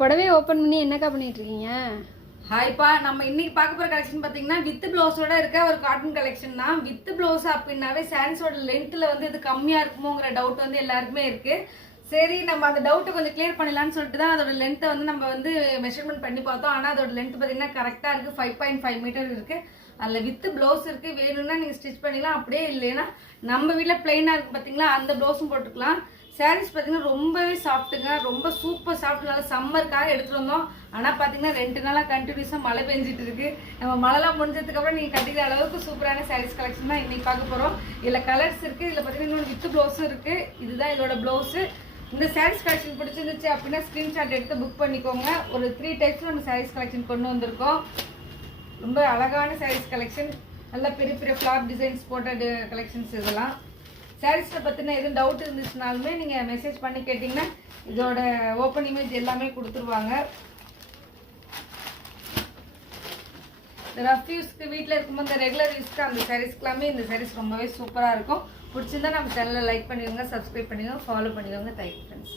புடவை ஓப்பன் பண்ணி என்னக்கா பண்ணிட்டு இருக்கீங்க? ஹாய்ப்பா, நம்ம இன்னைக்கு பார்க்க போற கலெக்ஷன் பாத்தீங்கன்னா வித் பிளவுஸோட இருக்க ஒரு காட்டன் கலெக்ஷன் தான். வித் பிளவுஸ் அப்படின்னாவே சாரீஸோட லென்த்ல வந்து இது கம்மியா இருக்குமோங்கிற டவுட் வந்து எல்லாருக்குமே இருக்கு. சரி, நம்ம அந்த டவுட்டை கொஞ்சம் கிளியர் பண்ணலாம்னு சொல்லிட்டு தான் அதோட லென்த்தை வந்து நம்ம வந்து மெஷர்மெண்ட் பண்ணி பார்த்தோம். ஆனால் அதோட லென்த் பார்த்தீங்கன்னா கரெக்டாக இருக்குது, 5.5 மீட்டர் இருக்குது. அதில் வித் ப்ளவுஸ் இருக்குது. வேணும்னா நீங்கள் ஸ்டிச் பண்ணிக்கலாம், அப்படியே இல்லைன்னா நம்ம வீட்டில் பிளெயினாக இருக்குது பார்த்தீங்களா, அந்த ப்ளவுஸும் போட்டுக்கலாம். சாரீஸ் பார்த்தீங்கன்னா ரொம்பவே சாஃப்ட்டுங்க, ரொம்ப சூப்பர் சாஃப்ட். நல்லா சம்மருக்காக எடுத்துகிட்டு வந்தோம். ஆனால் பார்த்தீங்கன்னா 2 நாளாக கண்டினியூஸாக மழை பெஞ்சிட்டு இருக்கு. நம்ம மழைலாம் முடிஞ்சதுக்கப்புறம் நீங்கள் கட்டிக்கிற அளவுக்கு சூப்பரான சாரீஸ் கலெக்ஷன் தான் இன்னைக்கு பார்க்க போகிறோம். இதில் கலர்ஸ் இருக்குது, இதில் பார்த்தீங்கன்னா இன்னொன்று வித் ப்ளவுஸும் இருக்குது. இதுதான் இதோட ப்ளவுஸு. இந்த சாரீஸ் கலெக்ஷன் பிடிச்சிருந்துச்சு அப்படின்னா ஸ்க்ரீன்ஷாட் எடுத்து புக் பண்ணிக்கோங்க. ஒரு 3 டைப்ஸில் நம்ம சாரீஸ் கலெக்ஷன் கொண்டு வந்திருக்கோம். ரொம்ப அழகான சாரீஸ் கலெக்ஷன், நல்லா பெரிய பெரிய ஃப்ளார் டிசைன்ஸ் போட்ட கலெக்ஷன்ஸ். இதெல்லாம் சாரீஸில் பற்றின எதுவும் டவுட் இருந்துச்சுனாலுமே நீங்கள் மெசேஜ் பண்ணி கேட்டிங்கன்னா இதோட ஓப்பன் இமேஜ் எல்லாமே கொடுத்துருவாங்க. இந்த ரஃப் யூஸ்க்கு வீட்டில் இருக்கும்போது இந்த ரெகுலர் யூஸ்க்கு அந்த சாரீஸ்க்கெல்லாமே இந்த சாரீஸ் ரொம்பவே சூப்பராக இருக்கும். பிடிச்சிருந்தா நம்ம சேனலை லைக் பண்ணிக்கோங்க, சப்ஸ்கிரைப் பண்ணிக்கோங்க, ஃபாலோ பண்ணிக்கோங்க. Thank you friends.